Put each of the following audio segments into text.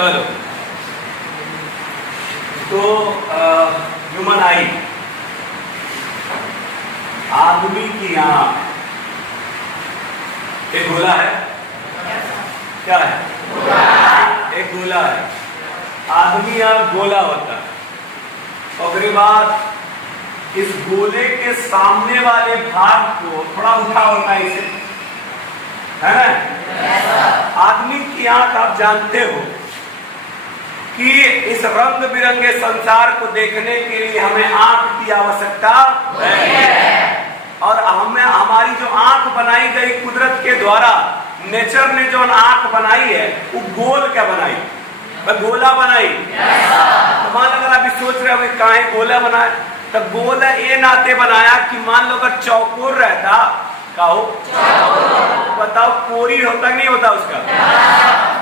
चलो, तो ह्यूमन आई, आदमी की आंख, एक गोला है, क्या है? एक गोला है, आदमी आंख गोला होता है। और फिर बाद इस गोले के सामने वाले भाग को थोड़ा उठा होता है इसे, है ना? आदमी की आंख आप जानते हो कि इस रंग बिरंगे संसार को देखने के लिए हमें आंख की आवश्यकता है। और हमें हमारी जो आंख बनाई गई कुदरत के द्वारा, नेचर ने जो आंख बनाई है वो गोल क्या बनाई? गोला बनाई। तो मान अगर आप सोच रहे हो काहे गोला बनाए, तो गोला ये नाते बनाया कि मान लो अगर चौकोर रहता, क्या हो? बताओ कोरी होता कि नहीं होता उसका?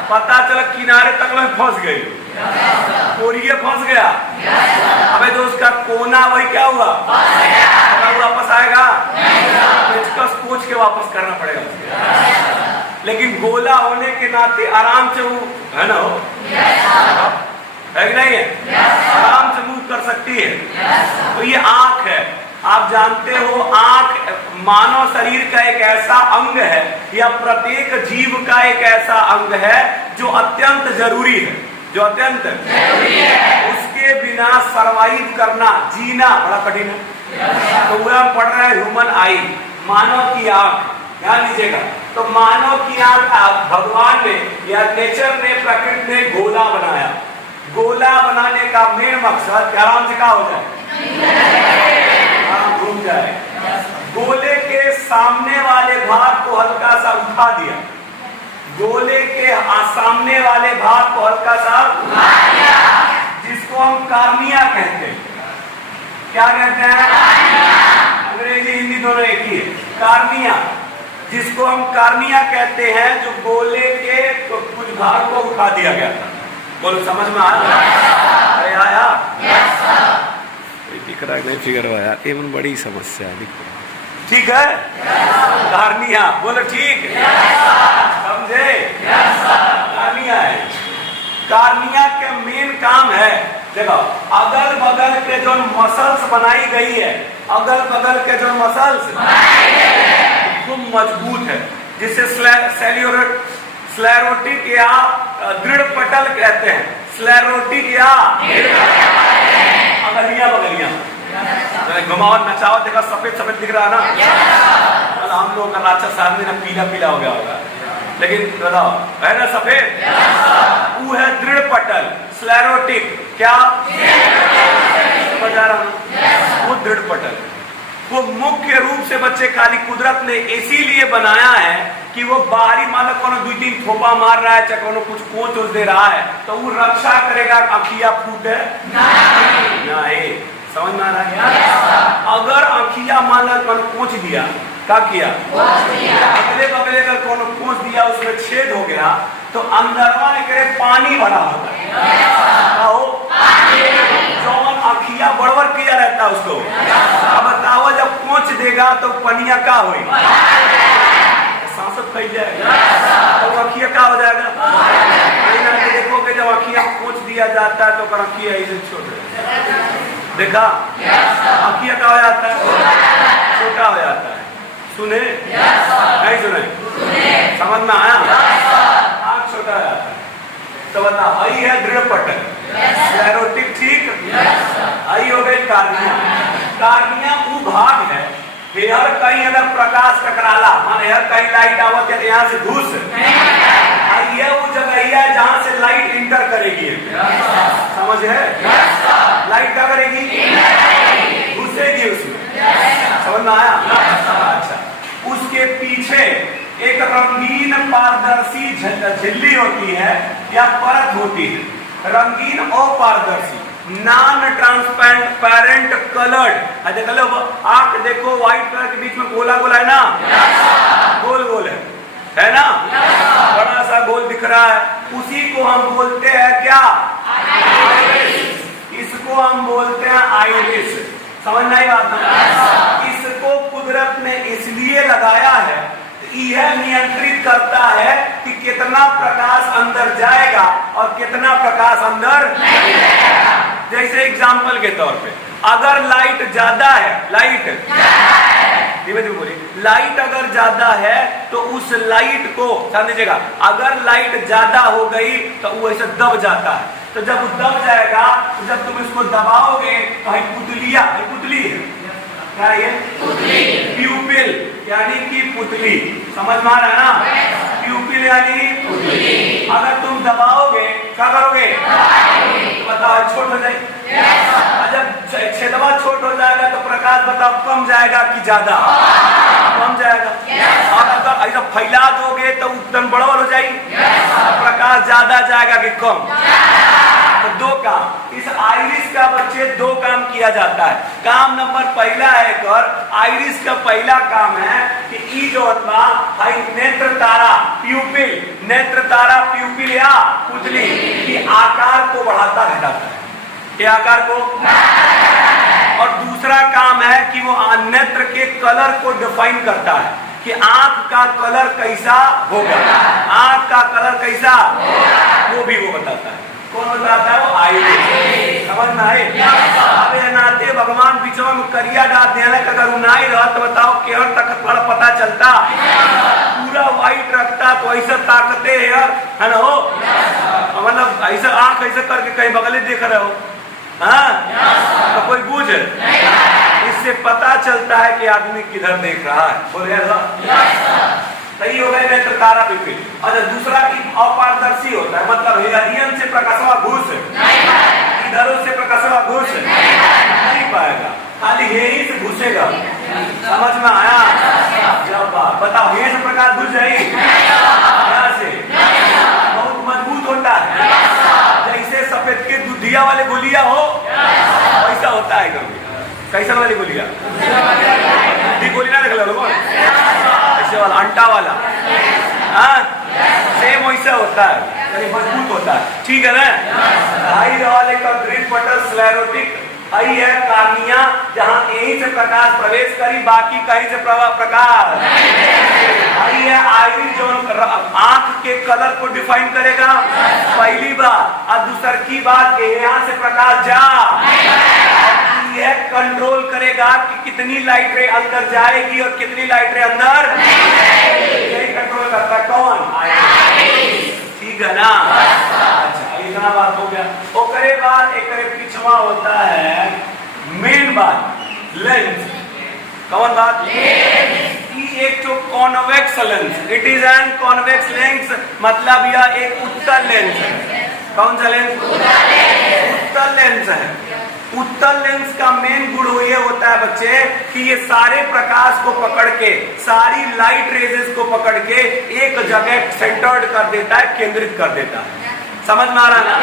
पता चला किनारे तक में फंस गई, कोरिये फंस गया। अबे तो उसका कोना वही क्या हुआ? वापस आएगा? पूछ के वापस करना पड़ेगा उसके। लेकिन गोला होने के नाते आराम से वो, है ना, हो है कि नहीं है? आराम से मूव कर सकती है। तो ये आंख है। आप जानते हो आंख मानव शरीर का एक ऐसा अंग है, या प्रत्येक जीव का एक ऐसा अंग है जो अत्यंत जरूरी है, जो अत्यंत जरूरी है। उसके बिना सरवाइव करना, जीना बड़ा कठिन है। तो वो हम पढ़ रहे हैं ह्यूमन आई, मानव की आंख। ध्यान दीजिएगा, तो मानव की आंख भगवान ने या नेचर ने, प्रकृति ने गोला बनाया। गोला बनाने का मेन मकसद आराम से क्या हो जाए? घूम जाए। गोले के सामने वाले भाग को हल्का सा उठा दिया, गोले के सामने वाले भाग को हल्का सा उठा दिया, जिसको हम कार्निया कहते हैं। क्या कहते हैं? अंग्रेजी हिंदी दोनों एक ही है। कार्निया, जिसको हम कार्निया कहते हैं, जो गोले के कुछ भाग को उठा दिया गया था। बोलो समझ में आया? अरे आया? दिख रहा है नहीं? फिगर आया? ये बड़ी समस्या है। ठीक है? कार्निया बोलो, ठीक समझे? कार्निया है। कार्निया के मेन काम है, देखो अगल बगल के जो मसल्स बनाई गई है, अगल बगल के जो मसल्स खूब मजबूत है, जिसे स्लेरोटिक या दृढ़ पटल कहते हैं। स्लेरोटिक या अगलियां बगलियां घुमाओ नचाओ, देखा सफेद सफेद दिख रहा है ना? हम लोग का राक्षस आदमी ना पीला पीला हो गया होगा, लेकिन बताओ है ना सफेद? वो है दृढ़ पटल, स्लेरोटिक। क्या बता रहा हूं? वो दृढ़ पटल वो मुख्य रूप से बच्चे खाली कुदरत ने इसीलिए बनाया है कि वो बाहरी मालक को 2-3 थोपा मार रहा है, चाहे कोनो कुछ कोच दे रहा है, तो वो रक्षा करेगा। अखिया फूटे नहीं, समझ में आ रहा है? अगर अखिया मालक को कोच दिया, क्या किया? अगले बगले अगर कोनो कोच दिया, उसमें छेद हो गया, तो अंदरवा एक पानी भरा होता है। जौन अखिया बड़बर किया रहता है उसको। अब बताओ जब कोच देगा तो पनिया का होई? सांसत फैल जाएगा, तो अखिया का हो जाएगा? देखो कि जब अखिया कोच दिया जाता है तो अखिया ऐसे छोटे, देखा अखिया का हो जाता है? छोटा हो जाता है। सुने नहीं सुने? समझ में आया? आँख छोटा हो जाता है। तो बता, आई है दृढ़ पटल, स्लेरोटिक, ठीक? आई हो गई कार्निया। कार्निया वो भाग है, हेयर कहीं अगर प्रकाश टकराला, मान हेयर कहीं लाइट आवत है यहाँ से घुस, ये वो जगह है जहाँ से लाइट इंटर करेगी। समझ है? लाइट क्या करेगी? घुसेगी उसमें। समझ में आया? अच्छा, उसके पीछे एक रंगीन पारदर्शी झिल्ली होती है या परत होती है। रंगीन और पारदर्शी, नॉन ट्रांसपेरेंट कलर्ड। देख लो आंख देखो, व्हाइट कलर के बीच में गोला गोला है ना? गोल गोल है ना? बड़ा सा गोल दिख रहा है, उसी को हम बोलते हैं क्या? इसको हम बोलते हैं आइरिस। समझ नहीं आता? इसको कुदरत ने इसलिए लगाया है, यह नियंत्रित करता है कि कि कितना प्रकाश अंदर जाएगा और कितना प्रकाश अंदर नहीं जाएगा। जैसे एग्जाम्पल के तौर पे अगर लाइट ज्यादा है, लाइट धीमे धीमे बोलिए, लाइट अगर ज्यादा है तो उस लाइट को ध्यान दीजिएगा, अगर लाइट ज्यादा हो गई तो वो ऐसे दब जाता है। तो जब वो दब जाएगा तो जब तुम इसको दबाओगे तो है पुतलिया, है पुतली है, क्या ये पुतली, प्यूपिल यानी कि पुतली, समझ में आ रहा है ना, प्यूपिल यानी पुतली। अगर तुम दबाओगे क्या करोगे, तो बताओ छोट हो जाएगी। जब छेदवा छोट हो जाएगा तो प्रकाश बताओ कम जाएगा कि ज्यादा, कम जाएगा। और अगर ऐसा फैला दोगे तो एकदम बड़ा हो जाएगी, प्रकाश ज्यादा जाएगा कि कम। तो दो काम इस आइरिस का बच्चे दो काम किया जाता है। काम नंबर पहला है कर आइरिस का पहला काम है कि ई जो नेत्र तारा प्यूपिल, नेत्र तारा प्यूपिल या पुतली की आकार को बढ़ाता रहता है, ये आकार को। और दूसरा काम है कि वो नेत्र के कलर को डिफाइन करता है कि आंख का कलर कैसा होगा, आंख का कलर कैसा वो भी वो बताता है। कौन बताता है, वो आइरिस। समझ में आए? अब नाते भगवान बीचवा में करिया डाल दिया, अगर उनाई रहा तो बताओ केवल तक बड़ा पता चलता, पूरा व्हाइट रखता तो ऐसा ताकते है ना हो, मतलब ऐसा आंख ऐसा करके कहीं बगले देख रहे हो, हाँ तो कोई बूझ, इससे पता चलता है कि आदमी किधर देख रहा है। बोले सही हो गए नेत्र तारा प्यूपिल। अच्छा दूसरा की अपारदर्शी होता है, मतलब हेलियम से प्रकाशवा घुस, इधरों से प्रकाशवा घुस नहीं पाएगा, खाली हेरी से घुसेगा। समझ में आया? जब बताओ हे से प्रकाश घुस जाएगी यहाँ से, बहुत मजबूत होता है, जैसे सफेद के दूधिया वाले गोलियां हो वैसा होता है। कभी कैसा वाली गोलियां, गोली ना देख लो ऐसे वाला अंटा वाला, हाँ सेम वैसा होता है, मजबूत होता है, ठीक है ना। हाई वाले का ग्रीन पटल स्लेरोटिक आई है कार्निया, जहां यहीं से प्रकाश प्रवेश करी, बाकी कहीं से प्रकाश आई है। आइरिस जो आंख के कलर को डिफाइन करेगा पहली बात, और दूसरी बात यहाँ से प्रकाश जा, यह कंट्रोल करेगा कि कितनी लाइट रे अंदर जाएगी और कितनी लाइट रे अंदर, यही कंट्रोल करता है कौन, ठीक है ना। अच्छा इतना बात हो गया। ओकरे बाद एक पिछवा होता है मेन बात लेंस, कौन बात, एक तो convex lens, it is an convex lens, मतलब यह एक उत्तल लेंस है। कौन सा लेंस, उत्तल लेंस है। उत्तल लेंस का मेन गुण ये होता है बच्चे कि ये सारे प्रकाश को पकड़ के, सारी लाइट रेजेस को पकड़ के एक जगह सेंटर्ड कर देता है, केंद्रित कर देता है। समझ में आ रहा है ना?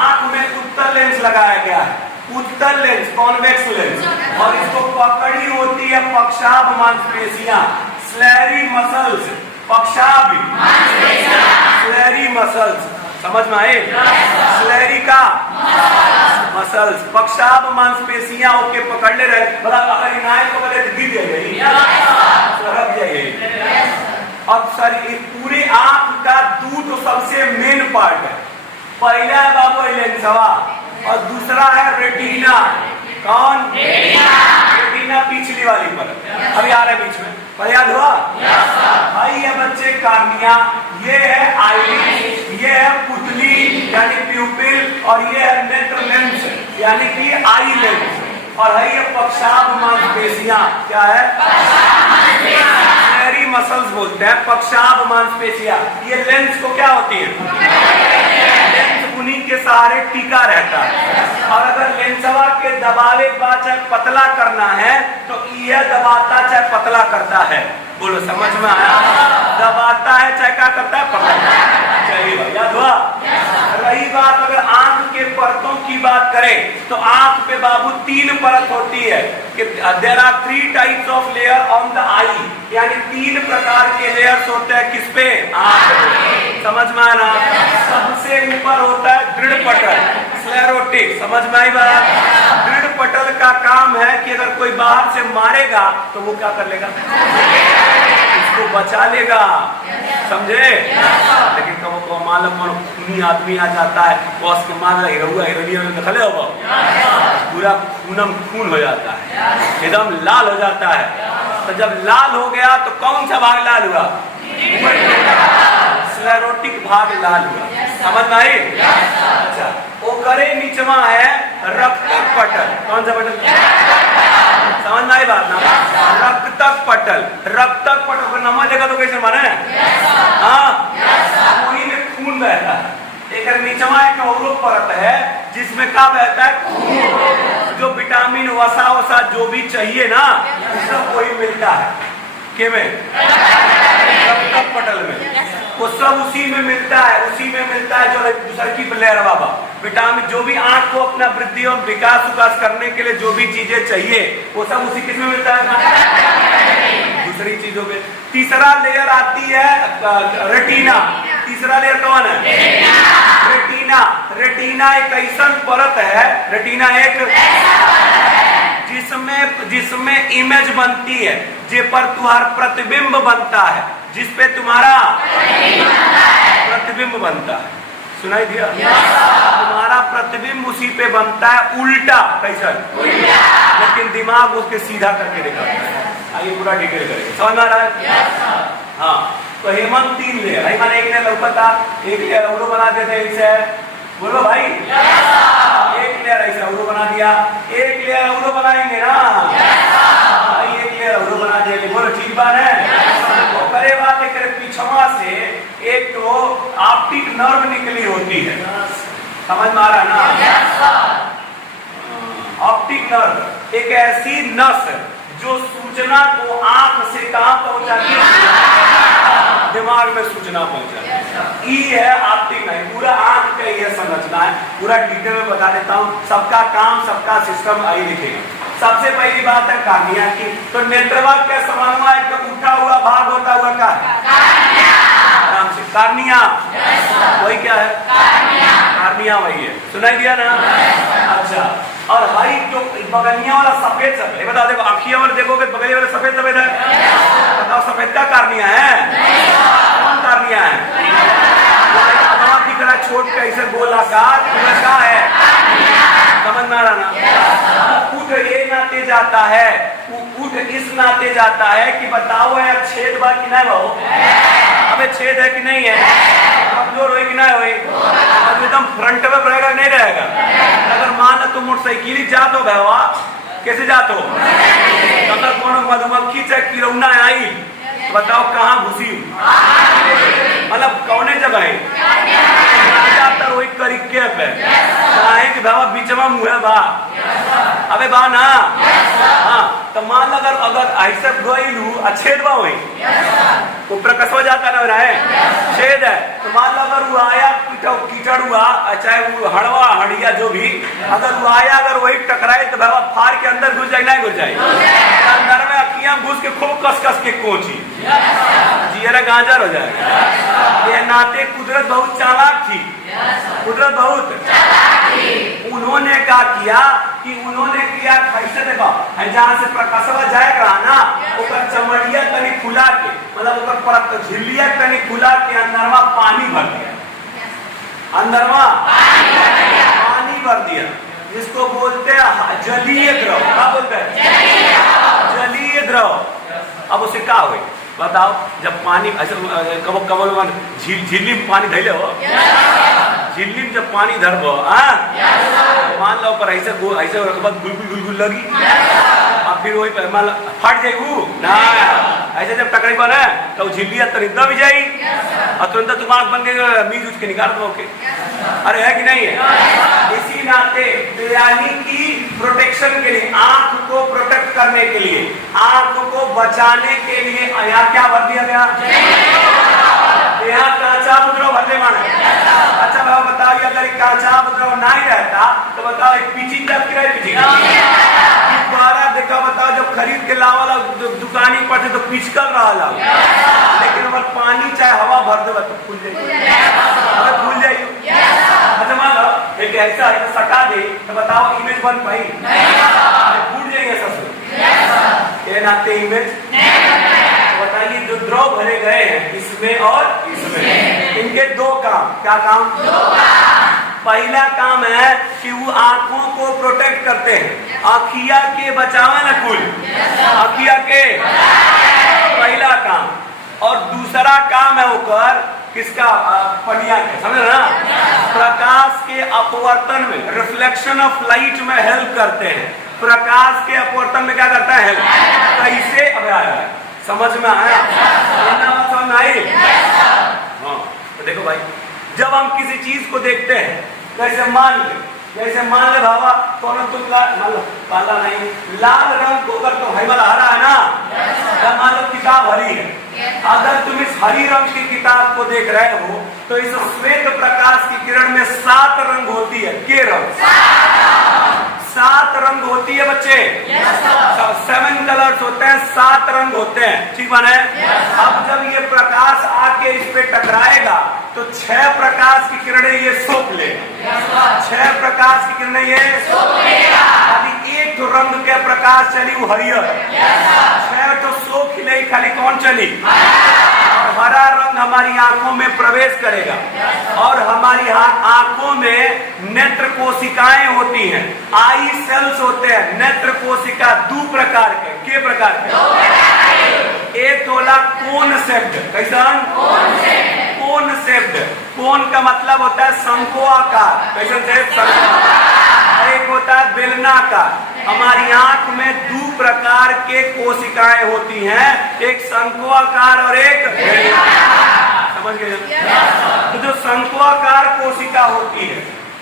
आंख में उत्तल लेंस लगाया गया है, उत्तल लेंस कॉन्वेक्स लेंस, और इसको पकड़ी होती है पक्षाभ मांसपेशियां, स्लेरी मसल्स, पक्षाभ स्लेरी मसल्स, समझ में आए, स्लेरी का मसल्स, पक्षाभ मांसपेशियां होके पकड़ने रहे, मतलब अगर इनाय को बोले तो गिर जाएगी, रख जाएगी। अब सर ये पूरी आंख का दूध सबसे मेन पार्ट है, पहला है बाबू लेंसवा और दूसरा है रेटिना। कौन, रेटिना पिछली वाली पर, अभी आ रहा है बीच में, पर याद हुआ भाई, ये बच्चे कार्निया, ये है आइरिस, ये है पुतली यानी प्यूपिल, और ये है नेत्र लेंस यानी कि आई लेंस, और है ये पक्षाभ मांसपेशियां, क्या है, स्लेरी मसल्स बोलते हैं, पक्षाभ मांसपेशियां। ये लेंस को क्या होती है, लेंस उन्हीं के सहारे टिका रहता है, और अगर लेंसवा के दबावे के बाद चाहे पतला करना है तो यह दबाता चाहे पतला करता है। बोलो समझ में आया? दबाता है चाहे क्या करता है, पतला। चलिए याद हुआ। रही बात अगर आंख के परतों की बात करें तो आंख पे बाबू 3 परत होती है कि there are 3 types of layer on the eye, यानी 3 प्रकार के लेयर्स होते हैं किस पे, आंख। समझ में आना? सबसे ऊपर होता है दृढ़ पटल, स्लेरोटिक, समझ में आई बात? दृढ़ पटल का काम है कि अगर कोई बाहर से मारेगा तो वो क्या कर लेगा, उसको बचा लेगा, समझे। लेकिन कब मालूम खूनी आदमी आ जाता है, बॉस के मार हीरोआ हीरोइनिया में खड़े हो, पूरा खूनम खून हो जाता है, एकदम लाल हो जाता है। तो जब लाल हो गया तो कौन सा भाग लाल हुआ? स्लेरोटिक भाग लाल हुआ, समझ में आई? अच्छा, वो करे नीचवा है रक्तक पटल। कौन सा पटल? समझ में आई बात ना? रक्तक पटल, रक्तक पटल को नमक देखा तो कैसे माने? हाँ, वही में खून बहता है। एक नीचवा एक और परत है जिसमें क्या बहता है? खून। जो विटामिन वसा वसा जो भी चाहिए ना, सब वही मिलता है। के में? रक्तक पटल में, वो सब उसी में मिलता है, उसी में मिलता है जो दूसर की प्लेयर बाबा। विटामिन जो भी आंख को अपना वृद्धि और विकास विकास करने के लिए जो भी चीजें चाहिए वो सब उसी किसमें मिलता है? दूसरी चीजों में। तीसरा लेयर आती है रेटिना। तीसरा लेयर कौन है? रेटिना। रेटिना एक ऐसा परत है, रेटिना एक जिसमें इमेज बनती है, जे पर तुम्हारा प्रतिबिंब बनता है, जिस पे तुम्हारा प्रतिबिंब बनता है। सुनाई दिया? तुम्हारा प्रतिबिंब उसी पे बनता है, उल्टा कैसा? लेकिन दिमाग उसके सीधा करके दिखाता है। आइए पूरा डिटेल करेंगे, समझ में आ रहा है? हाँ, तो हेमंत 3 लेयर, हेमंत एक लेयर लौकता, एक लेयर और बना देते हैं इसे, बोलो भाई। एक लेयर ऐसा और बना दिया, एक लेयर और बनाएंगे ना, एक लेयर और बना दिया, बोलो ठीक बात है। तो करे बात एक पीछवा से एक तो ऑप्टिक नर्व निकली होती है, समझ में आ रहा है ना? ऑप्टिक नर्व एक ऐसी नस जो सूचना को आंख से कहां पहुंचाती है? दिमाग में सूचना पहुंचाती है। ई है ऑप्टिक नर्व, पूरा आंख का ये संरचना है, पूरा डिटेल में बता देता हूं। सबका काम, सबका सिस्टम आई लिखेगा। सबसे पहली बात है कार्निया की। तो नेत्रवक के समान हुआ एक उठा हुआ भाग होता हुआ क्या है? आराम से कार्निया, वही क्या है? कार्निया वही है, सुनाई दिया ना? अच्छा, और हरी जो बगलिया वाला सफेद सफेद बता देखो, आँखियों वाले देखोगे बगलिया वाला सफेद सफेद है, बताओ सफेद का कार्निया है? कौन कार्निया है? दिख रहा छोट का ऐसे गोलाकार का है, समझ में आ रहा ना? उठ ये नाते जाता है, उठ इस नाते जाता है कि बताओ यार छेद बा कि नहीं बहु? अबे छेद है कि नहीं है? कमजोर हो कि नहीं हो? अब एकदम फ्रंट में रहेगा नहीं रहेगा? अगर मान तुम मोटरसाइकिल जात हो भैया, कैसे जात हो? अगर कौन मधुमक्खी चाहे किरौना आई तो बताओ कहाँ घुसी? मतलब कौने जगह है? वही तरीके पे कि भावा बीचवा मुँह बा, अबे बा ना। हाँ, तो मान अगर ऐसे गईलू छेद बा वही ऊपर कसवा जाता ना रहे, छेद है। तो मान लो अगर वो आया कीचड़ हुआ, चाहे वो हड़वा हड़िया जो भी, अगर वो आया अगर वही टकराए तो भावा फाड़ के अंदर घुस जाए, नहीं घुस जाए? अंदर में अखियां घुस के खूब कस कस के कोची जियरा गाजर हो जाए। ये नाते कुदरत बहुत चालाक थी, कुदरत बहुत। उन्होंने क्या किया कि उन्होंने किया कैसे? देखो जहाँ से प्रकाशवा जाएगा ना, ऊपर चमड़िया तनी खुला के, मतलब ऊपर पर झिल्लिया तनी खुला के अंदरवा पानी भर दिया, अंदरवा पानी भर दिया, जिसको बोलते हैं जलीय द्रव। क्या बोलते हैं? जलीय द्रव। अब उसे क्या हुए बताओ? जब पानी कबल झिल्ली में पानी धैले हो, झिल्ली में जब पानी धरबो, मान लो पर ऐसे ऐसे गुलगुल लगी, और फिर वही मान फट जाएगू ना, ऐसे जब टकराई बन है तो झिल्ली तरी दब जाई और तुरंत तुम्हारा बन के मीज उठ के निकाल दो के। अरे है कि नहीं है? इसी नाते यानी कि प्रोटेक्शन के लिए, आंख को प्रोटेक्ट करने के लिए, आंख को बचाने के लिए यहाँ क्या भर दिया गया? यहाँ कांचा बुद्रव भरने माना। अच्छा भाई बताओ, अगर कांचा बुद्रव नहीं रहता तो बताओ एक पीछी तक पीछी देखा, बताओ जब खरीद के लावाला दुकानी पर तो पिचकल रहा, लेकिन अगर पानी चाहे हवा भर दे तो खुल जाए, खुल जाए। अच्छा मान लो एक ऐसा है तो सटा दे तो बताओ इमेज बन पाई? फूट जाएंगे ससुर, ये नाते इमेज बताइए जो द्रव भरे गए हैं इसमें और इसमें, इनके दो काम, क्या काम? पहला काम है कि वो आंखों को प्रोटेक्ट करते हैं, आँखिया के बचावे ना कुल, आँखिया के पहला काम। और दूसरा काम है ओकर किसका? पनिया के, समझ ना? प्रकाश के अपवर्तन में, रिफ्लेक्शन ऑफ लाइट में हेल्प करते हैं। प्रकाश के अपवर्तन में क्या करता है? हेल्प। कैसे? अब आया समझ में आया? समझ में आई? हाँ, तो देखो भाई, जब हम किसी चीज को देखते हैं, जैसे मान ले बाबा कौन तुम काला नहीं, लाल रंग को अगर तो हमारा हरा है ना, जब मान लो किताब हरी है, अगर तुम इस हरी रंग की किताब को देख रहे हो तो इस श्वेत प्रकाश की किरण में 7 रंग होती है। के रंग? 7 रंग होती है बच्चे। 7 कलर्स होते हैं, 7 रंग होते हैं, ठीक बने? अब जब ये प्रकाश आके इस पे टकराएगा तो 6 प्रकाश की किरणें ये सोख लेगा। 6 प्रकाश की किरणें ये सोख लेगा। यदि एक रंग के प्रकाश चली वो हरियर, 6 तो सोख ले, खाली कौन चली? हरा रंग हमारी आंखों में प्रवेश करेगा और हमारी आंखों में नेत्र कोशिकाएं होती हैं, आई सेल्स होते हैं। नेत्र कोशिका 2 प्रकार के प्रकार के? एक होला कोन शेप्ड। कैसा? कोन शेप्ड। कोन का मतलब होता है शंकुआकार। कैसे? एक होता है बेलनाकार। हमारी आंख में 2 प्रकार के कोशिकाएं होती हैं, एक शंकुआकार और एक बेलनाकार। समझ गए? तो जो शंकुआकार कोशिका होती है,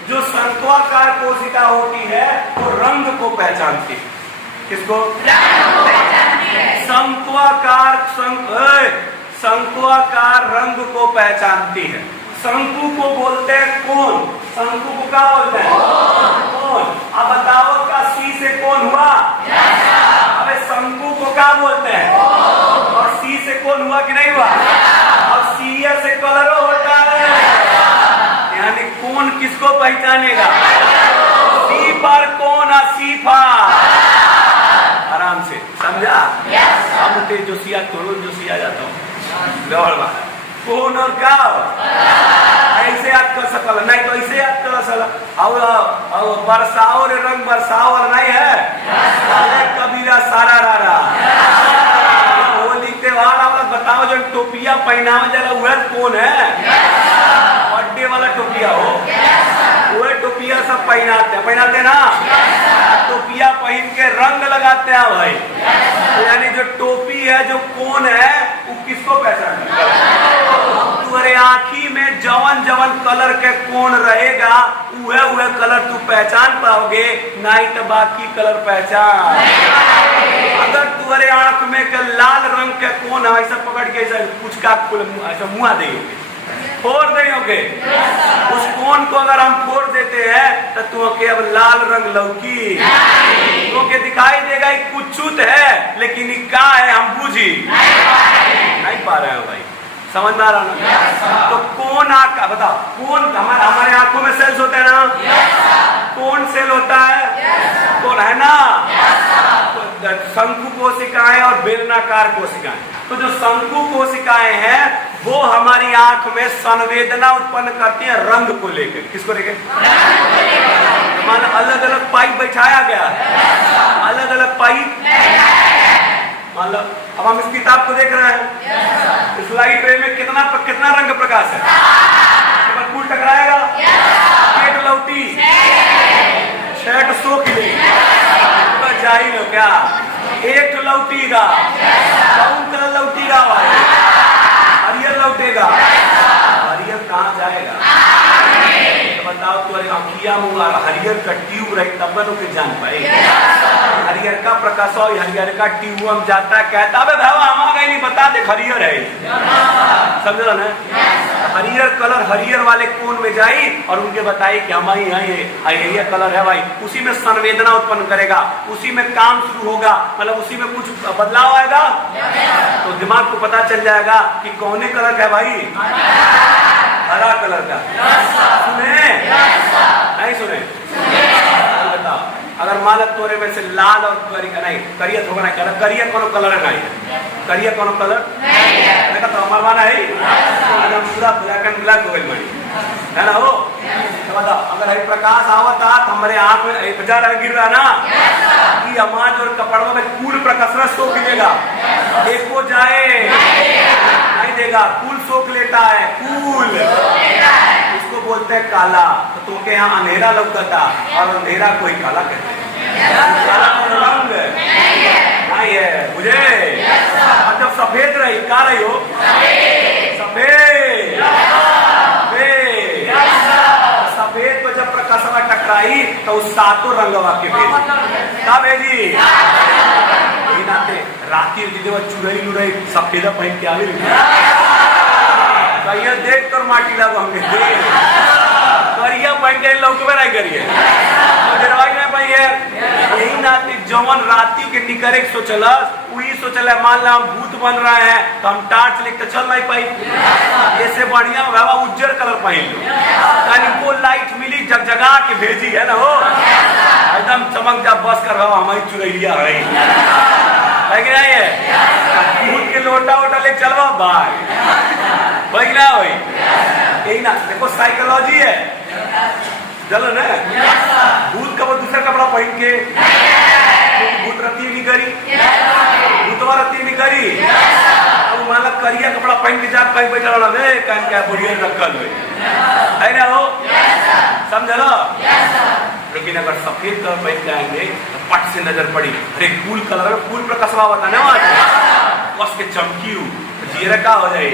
जो शंकुआकार कोशिका होती है वो रंग को पहचानती है। किसको? शंकुआकार रंग को पहचानती है। शंकु को बोलते हैं कोन। शंकु को क्या बोलते हैं? कोन। अब बताओ का सी से कोन हुआ? अबे शंकु को क्या बोलते हैं? और सी से कोन हुआ कि नहीं हुआ? और सी से कलर होता है, यानी कोन किसको पहचानेगा? सी पर कोन, सीफा। आराम से समझा? हम जोशिया तोड़ो जोशिया जाता हूँ कौन और क्या ऐसे याद कर सकल, नहीं तो ऐसे याद कर सकल। और बरसाओ रे रंग बरसाओ वाला नहीं है? कबीरा सारा रारा होली त्योहार वाला बताओ, जो टोपिया पहनावे जरा वह कौन है? बर्थडे वाला टोपिया हो, वह टोपिया सब पहनाते ना। टोपिया पहन के रंग लगाते हैं भाई। तो यानी जो टोपी है, जो कोन है, वो किसको पहचान? तुम्हारे आँखी में जवन जवन कलर के कोन रहेगा वह कलर तू पहचान पाओगे, नहीं तो बाकी कलर पहचान। अगर तुम्हारे आँख में के लाल रंग के कोन है, ऐसा पकड़ के ऐसा कुछ का ऐसा मुआ देंगे, फोड़ देंगे। उस कोन को अगर हम फोड़ देते हैं तो तुम्हें अब लाल रंग लौकी, तुम्हें दिखाई देगा कुछ है, लेकिन क्या है हम बूझी नहीं पा रहे हैं भाई। समझ में आ रहा ना? तो कौन आंख बताओ, कौन हमारे आंखों में सेल्स होते हैं ना? कौन सेल होता है? कौन है ना? शंकु कोशिकाएं और बेलनाकार कोशिकाएं। तो जो शंकु कोशिकाएं हैं वो हमारी आंख में संवेदना उत्पन्न करती हैं रंग को लेकर। किसको लेकर? मान अलग अलग पाइप बैठाया गया है, अलग अलग पाइप। मान लो अब हम इस किताब को देख रहे हैं, इस लाइट रे में कितना रंग प्रकाश है? फूल टकराएगा, पेट लौटी, शर्ट सोख ले जाही लो क्या? एक तो लौटीगा, कौन कलर लौटीगा भाई? हरियर लौटेगा। हरियर कहाँ जाएगा? तो बताओ, तुम्हारे आँखिया मुँह हरियर का ट्यूब रही तब लोग जान पाए। हरियर का प्रकाश हो, हरियर का ट्यूब हम जाता कहता अबे भावा हम आ गए नहीं, बता दे हरियर है। समझ ना? हरियर कलर हरियर वाले कोन में जाई और उनके बताई कि हमारी ये कलर है भाई। उसी में संवेदना उत्पन्न करेगा, उसी में काम शुरू होगा, मतलब उसी में कुछ बदलाव आएगा तो दिमाग को पता चल जाएगा कि कौन कलर का है भाई? हरा कलर का। सुने नहीं सुने? बताओ अगर मान लो तोरे में से लाल और करिया नहीं, करिया थोड़ा नहीं कलर, करिया कोनो कलर नहीं है, करिया कोनो कलर नहीं है, देखा तो हमारा माना है अगर पूरा ब्लैक एंड ब्लैक हो गई मणि है ना हो। तो बताओ अगर है प्रकाश आवता तो हमारे आंख में एक हजार गिर रहा ना कि हमारे जो कपड़ों में कूल प्रकाश सोख देगा, एक को जाए नहीं देगा, कूल सोख लेता है, कूल इसको बोलते हैं काला। तो तुमके यहाँ अंधेरा लौकता और अंधेरा कोई काला कहते हैं, काला कोई रंग नहीं है मुझे। और जब सफेद रही क्या रही हो, सफेद सफेद को जब प्रकाश में टकराई तो उस सातों रंगवा के भेजी क्या भेजी नाते राती चुरई लुरई सफेदा पहन के आवे कहिए देख कर माटी लगो हमने करिया पहन के लौकबे नहीं करिए यही नाते जवन राती के निकरे सोचलस वही सोचल मान ला हम भूत बन रहे हैं तो हम टार्च लेके चल नहीं पाई, ऐसे बढ़िया बाबा उज्जर कलर पहन लो यानी वो लाइट मिली जगजगा के भेजी है ना हो एकदम चमक जा बस कर रहा हमारी चुरैलिया है कि नहीं है, भूत के लोटा वोटा ले चलवा भाई भाई ना भाई यही ना देखो साइकोलॉजी है चलो ना। भूत का वो दूसरा कपड़ा पहन के भूत रत्ती नहीं करी, भूतवा रत्ती नहीं करी, अब मान लो करिया कपड़ा पहन के जा कहीं बैठा वाला में कान क्या बुढ़िया रखल है ना हो समझ लो। लेकिन अगर सफेद कलर पहन के आएंगे तो पट से नजर पड़ी अरे कूल कलर में कूल पर कसवा होता ना कस के चमकी जीरा का हो जाए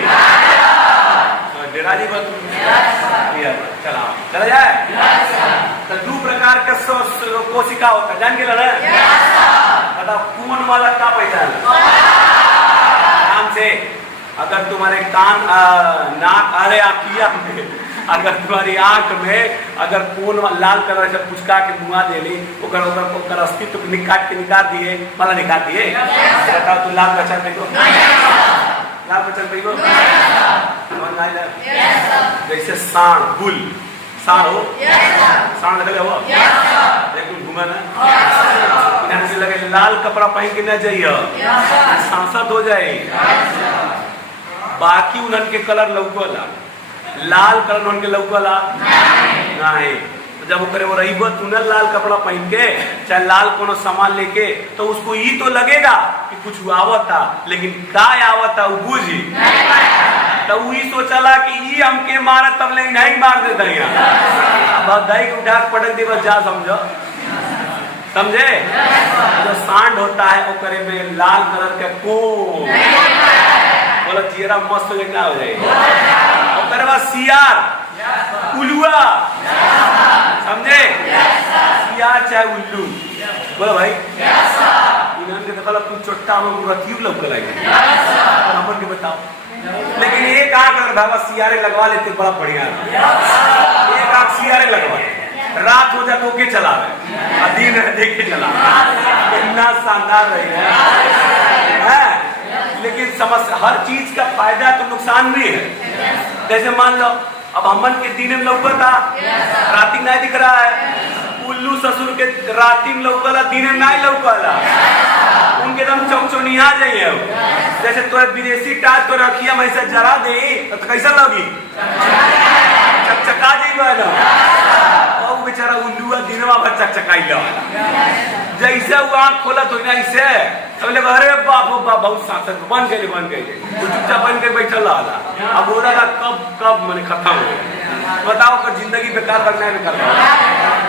डेरा जी बस चला चला जाए। तो दो प्रकार का कोशिका होता है जान के लड़ा बताओ कौन वाला का पहचान नाम से। अगर तुम्हारे कान नाक अरे आँखिया में अगर तुम्हारी आंख में अगर कौन लाल कलर से पुचका के धुआं दे ली ओकर अस्तित्व काट के निकाल दिए माला निकाल दिए बताओ तू लाल पहचान देखो लाल पहचान देखो जैसे सांड गुल सांड हो सांड लगे हो लेकिन घूमे ना से लगे लाल कपड़ा पहन के न जाइए सांसद हो जाए बाकी उन्हन के कलर लौकला लाल कलर उनके लौकला नहीं जब वो रही तुनल लाल कपड़ा पहन के चाहे लाल कोनो सामान लेके तो उसको ये तो लगेगा कि कुछ आवता लेकिन का आवता वो बुझी तो वही सोचला कि ये हमके मारा तब ले नहीं मार देता बधाई के उठा पटक दे जा समझो समझे। जो सांड होता है वो करे में लाल कलर के को बोला चेहरा मस्त लगना हो जाएगा। सियार उल्लुआ समझे सियार चाहे उल्लू बोला भाई इन्होंने देखा कुछ चोट्टा में रतियु लग हमन के बताओ। लेकिन एक आंख अगर बाबा सियारे लगवा लेते बड़ा बढ़िया एक आंख सियारे लगवा रात हो जाए तो के चला रहे दिन देखे चला इतना शानदार रही है। लेकिन समस्या हर चीज का फायदा तो नुकसान भी है। जैसे मान लो अब हमन के दिन में लौकता राती नहीं दिख रहा है, उल्लू ससुर के राती में लौकला दिन में नहीं लौकला उनके दम चौचौनिया जाइए। जैसे तो विदेशी टाट तो रखिया मैं से जरा दे तो कैसा लगी चकचका जाइए ना और बेचारा उल्लू दिनवा भर चकचकाई लो जैसे वो आँख खोला तो ऐसे अरे बाप बहुत शासक बन गए चुपचाप बन के बैठल रहा। अब हो रहा कब कब मैंने खत्म हो बताओ कर जिंदगी बेकार करना है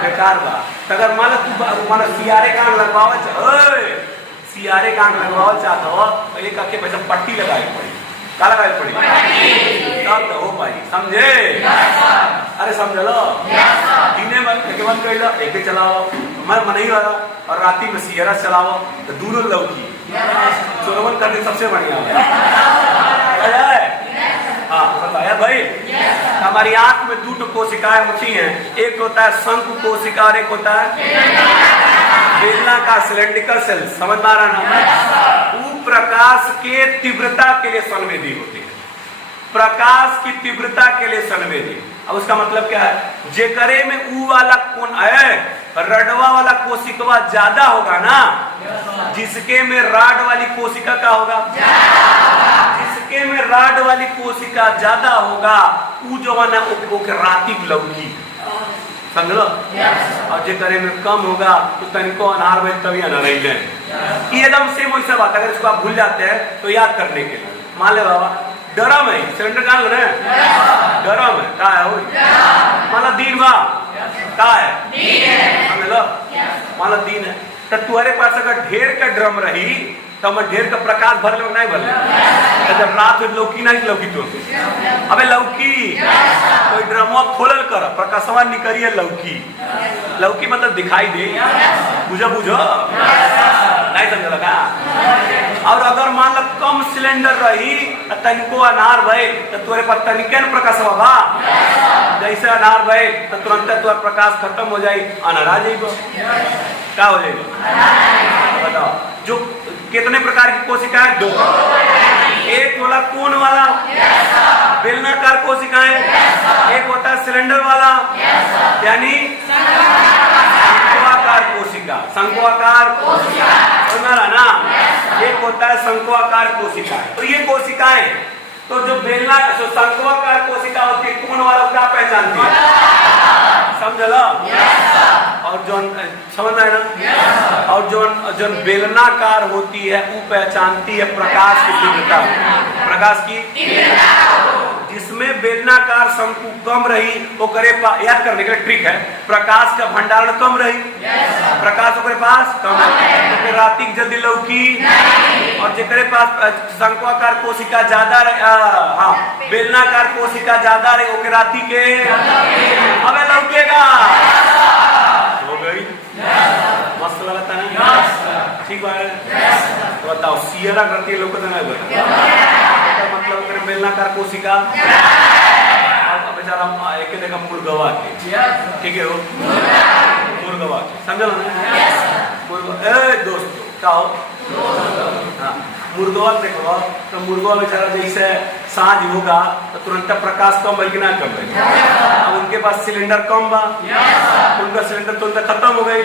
बेकार बा। अगर मान तू मान सियारे कान लगवाओ सियारे कान लगवाओ चाहता हो तो एक आके पैसा पट्टी लगाए पड़ी का लगाए पड़ी तब तो हो पाई समझे। अरे समझ लो दिने बंद कर लो एक चलाओ मैं नहीं वाला और राती में सियारा चलाओ तो दोनों लौकी चोरवन करने सबसे बढ़िया है। हाँ बताया भाई हमारी आंख में दो कोशिकाएं होती हैं, एक होता है शंकु कोशिका और एक होता है बेलना का सिलेंड्रिकल सेल समझ में आ रहा ना। वो प्रकाश के तीव्रता के लिए संवेदी होती है, प्रकाश की तीव्रता के लिए संवेदी अब उसका मतलब क्या है? जेकरे में ऊ वाला कोण है, रडवा वाला कोशिकवा ज्यादा होगा ना, जिसके में राड वाली कोशिका का होगा, जिसके में राड वाली कोशिका ज्यादा होगा ऊ जो है ना ओके रातिक लौकी, समझ लो। और जेकरे में कम होगा तो तनिको अनार में तभी अनार ही लें। एकदम सेम वैसा बात, अगर इसको आप भूल जाते हैं तो याद करने के लिए मान ले बाबा डरम है, सिलेंडर कहाँ हो रहे हैं? डरम है, कहाँ है? वो माला दीन बा कहाँ है? समझ लो, माला दीन है। तो तुम्हारे पास अगर ढेर का ड्रम रही तो मैं ढेर का प्रकाश भर लो नहीं भर ले, जब रात में लौकी नहीं लौकी तुम, अबे लौकी कोई ड्रमवा खोलल कर प्रकाशवा निकलिए लौकी, लौकी मतलब दिखाई दे, बुझो बुझो नहीं समझ लगा। और अगर मान लो कम सिलेंडर रही तनिको अनार भय तो तुम्हारे पास तनिके न प्रकाशवा बा, जैसे अनार भय तो तुरंत तुम्हारा प्रकाश खत्म हो जाये, अनार आ जाइबो, क्या हो जाएगा? बताओ। जो कितने प्रकार की कोशिकाएं? दो। एक वाला कोण वाला बेलनाकार कोशिकाएं, एक होता है सिलेंडर वाला यानी शंक्वाकार कोशिका, शंक्वाकार समझ ना, एक होता है शंक्वाकार कोशिका। तो ये कोशिकाएं तो जो बेलना जो शंक्वाकार कोशिका होती है कोण वाला क्या पहचानती है? समझ लो। और जो समझ है ना, और जो बेलनाकार होती है वो पहचानती है प्रकाश की तीव्रता, प्रकाश की जिसमें बेलनाकार शंकु कम रही वो करे याद करने का ट्रिक है, प्रकाश का भंडारण कम रही, प्रकाश के पास कम है तो रातिक जल्दी लौकी, और जेकरे पास शंक्वाकार कोशिका ज्यादा हाँ बेलनाकार कोशिका ज्यादा रही ओके राति के अबे लौकेगा, हो गई मस्त लगता नहीं? ठीक है तो बताओ सियरा करती है लोग मतलब बेलनाकार कोशिका बेचारा एक देखा मुर्गवा के, ठीक है वो मुर्गवा के समझ लो ना दोस्तों क्या हो हाँ मुर्गवा देखो तो मुर्गवा बेचारा जैसे सांझ होगा तो तुरंत प्रकाश कम बल्कि ना कम है, अब उनके पास सिलेंडर कम बा, उनका सिलेंडर तुरंत खत्म हो गई,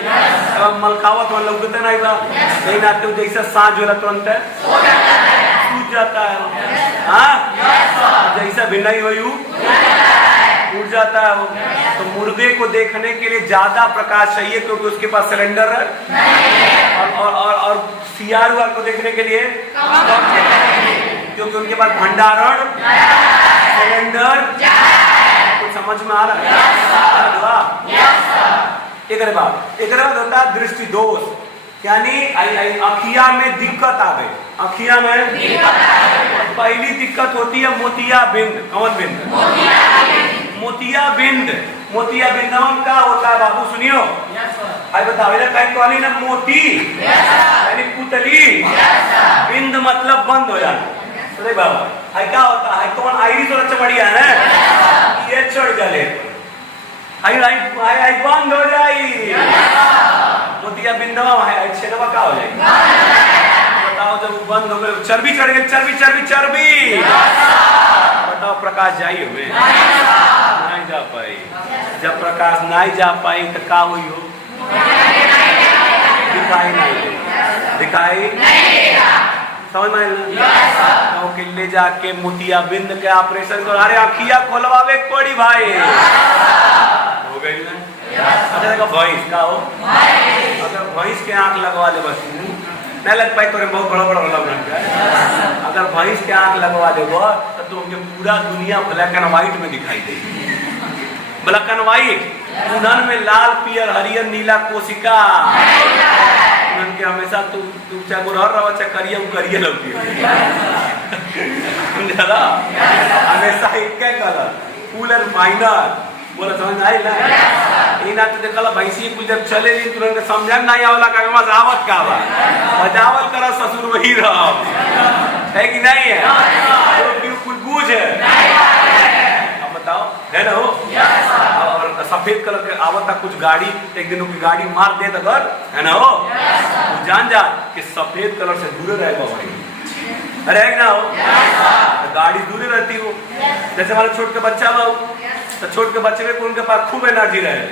अब मलखावा तो लगते नहीं बा, नहीं आते जैसे सांझ होला तुरंत सूझ जाता है, हाँ जैसा भिन्नाई हुई उड़ जाता है वो। तो मुर्गे को देखने के लिए ज्यादा प्रकाश चाहिए क्योंकि उसके पास सिलेंडर है, और सियार को देखने के लिए क्योंकि उनके पास भंडारण सिलेंडर, कुछ समझ में आ रहा है? एक बात होता है दृष्टि दोष, यानी अखिया में दिक्कत आ गई, अखिया में पहली दिक्कत होती है मोतिया बिंद। कौन बिंद? मोतिया बिंद। मोतिया बिंदम क्या होता है बाबू सुनियो, आई बताओ कहीं कहानी ना मोती यानी पुतली, बिंद मतलब बंद हो जाना। अरे बाबा आई क्या होता है कौन आईरिस और चमड़िया है ये चढ़ जाले आई बंद हो जाई, मोतिया बिंदवा है छेदवा क्या हो जाएगी? बताओ जब बंद हो गए चर्बी चढ़ गई, चर्बी चर्बी चर्बी, बताओ प्रकाश जाई हुए नहीं जा पाई, जब प्रकाश नहीं जा पाई तो क्या हुई हो? दिखाई नहीं, दिखाई समझ में तो ले जाके मोतिया बिंद के ऑपरेशन करो, अरे अखिया खोलवावे पड़ी भाई, हो गई ना? अच्छा देखो भैंस का हो, अगर भैंस के आंख लगवा दे बस नहीं लग पाई तो बहुत बड़ा बड़ा लग जाए, अगर भैंस के आंख लगवा दे तो तुमके पूरा दुनिया ब्लैक एंड व्हाइट में दिखाई देगी, ब्लैक एंड व्हाइट, उन्हन में लाल पियर हरियर नीला कोशिका, उन्हन के हमेशा तुम चाहे गुरहर रहो चाहे करिए करिए लगती है हमेशा एक कलर फुल एंड फाइनल बोला समझ आई ना? इना तो देखला भैंसी कुल जब चले ली तुरंत समझ नहीं आवला का मजावत का बा, मजावल करा ससुर वही रहा है कि नहीं है? तो कुछ बूझ है अब बताओ है ना हो? और सफेद कलर के आवता कुछ गाड़ी एक दिन की गाड़ी मार दे अगर है ना हो, तो जान जा कि सफेद कलर से दूर रहेगा भाई, अरे ना हो गाड़ी दूर रहती हो, जैसे हमारा छोट के बच्चा बा तो छोट के बच्चे में उनके पास खूब एनर्जी रहे,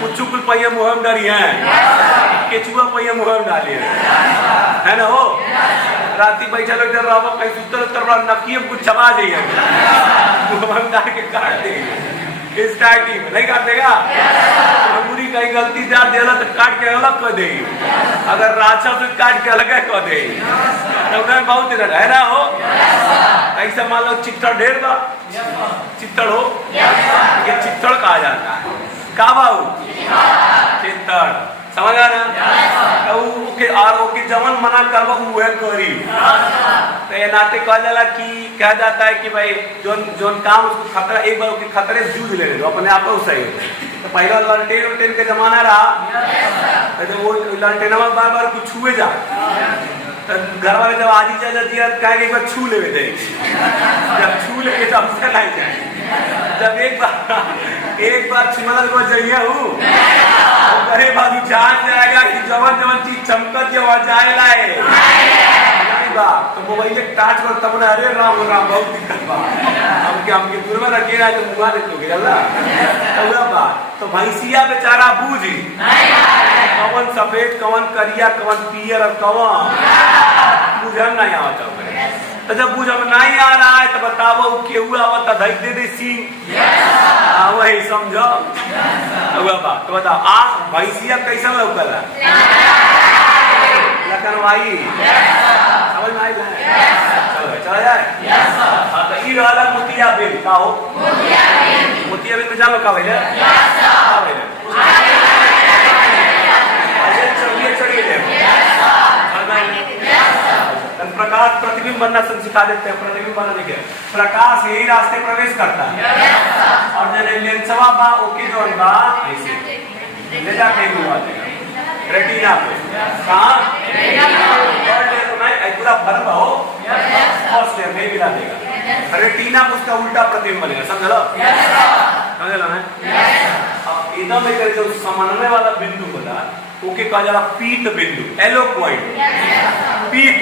कुछ कुल पहिया मुहम डरी है, केचुआ पहिया मुहम डाली है ना हो। राती बैठा लोग इधर रहो कहीं सुतर उतर बड़ा नकिए कुछ चबा जाइए, मुहम डाल के काट देगी इस टाइम नहीं काट देगा। बुरी कहीं गलती से देला तो काट के अलग कर देगी, अगर राचा तो काट के अलग कर देगी, तो बहुत है ना हो। ऐसा मान लो चित्तड़ ढेर बा, चित्तड़ हो ये चित्तड़ कहा जाता है, का बाबू चित्तड़ समझ आ ना। ओके और ओके जवन मना करबो उहे करी, तो ये नाते कहा जाला कि कहा जाता है कि भाई जोन जोन काम उसको खतरा एक बार ओके खतरे से जूझ ले लो अपने आप को सही। तो पहला ललटेन उलटेन के जमाना रहा, तो वो ललटेन में बार बार कुछ छुए जा, तो घर वाले जब आजी जा जाती है कहेंगे एक बार छू ले दे, जब छू लेंगे तो हमसे लाई जाए। जब एक बार छुमल को जाइए हूँ अरे बाबू जान जाएगा कि जवन जवन चीज चमकत जो जाए लाए नहीं बा, तो मोबाइल टाच कर तब ना अरे राम राम बहुत दिक्कत बा, हमके दूर में रखे ना तो मुआ देख लोगे अल्लाह तो बात। तो भैंसिया बेचारा बूझी कवन सफेद कवन करिया कवन पियर और कवन बुझन नहीं आता, तो जब बुझ में नहीं आ रहा है तो बताओ केहू आवता धई दे दे सिंह वही समझो बात। तो बताओ आ भैंसिया कैसा लौकला लखनवाई समझ में आई चलो चला जाए। हाँ तो ई रहला मोतिया बिल का हो, मोतिया बिल में जानो का भइले चलिए चलिए प्रकाश प्रतिबिंब बनना सिखा देते हैं, प्रतिबिंब बनना नहीं, प्रकाश यही रास्ते प्रवेश करता है और जब लेंसवा बा ओके जो बा ऐसे ले जाके हुआ देगा रेटिना पे कहां पूरा भर हो फर्स्ट लेयर में मिला देगा, रेटिना में उसका उल्टा प्रतिबिंब बनेगा, समझ लो समझ लो ना। अब एकदम में करे जो समन्वय वाला बिंदु बोला ओके कहा जाला पीत बिंदु, एलो पॉइंट पीत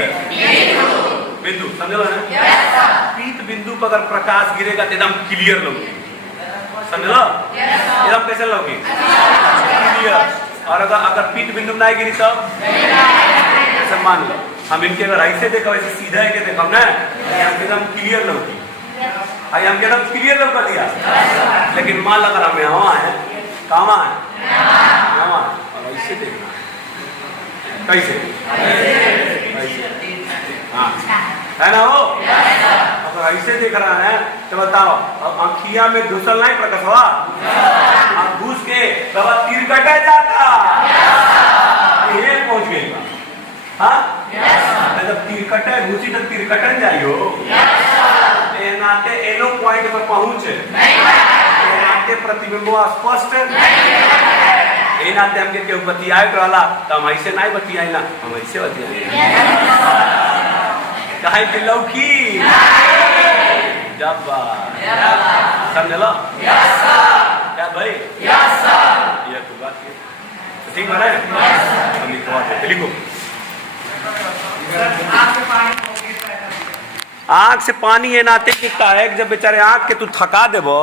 बिंदु समझ लो ना। पीत बिंदु पर अगर प्रकाश गिरेगा तो एकदम क्लियर लोगे, समझ लो एकदम कैसे लोगे क्लियर। और अगर पीत बिंदु नहीं गिरी तब ऐसे मान लो हम इनके अगर ऐसे देखो ऐसे सीधा है के देखो ना एकदम क्लियर लोगी, हम एकदम क्लियर लोग कर दिया। लेकिन मान लो अगर हमें हवा है कामा है हवा और ऐसे देखना कैसे हाँ है ना हो। अगर ऐसे देख रहा है तो बताओ अब आँखिया में घुसल नहीं प्रकाश हुआ, अब घुस के बाबा तीर कटा जाता ये पहुंच गई हाँ जब तीर कटे घुसी तो तीर कटन जाइयो नाते एलो पॉइंट पर पहुंचे नाते प्रतिबिंब स्पष्ट ये नाते हमके केहू बतियाए रहला तो हम ऐसे नहीं बतियाई ना, हम ऐसे बतियाई कहे कि लौकी जब समझ लो क्या भाई ये तो बात ठीक बना है हम लिखो आँख से पानी ये नाते गिरता है जब बेचारे आँख के तू थका देबो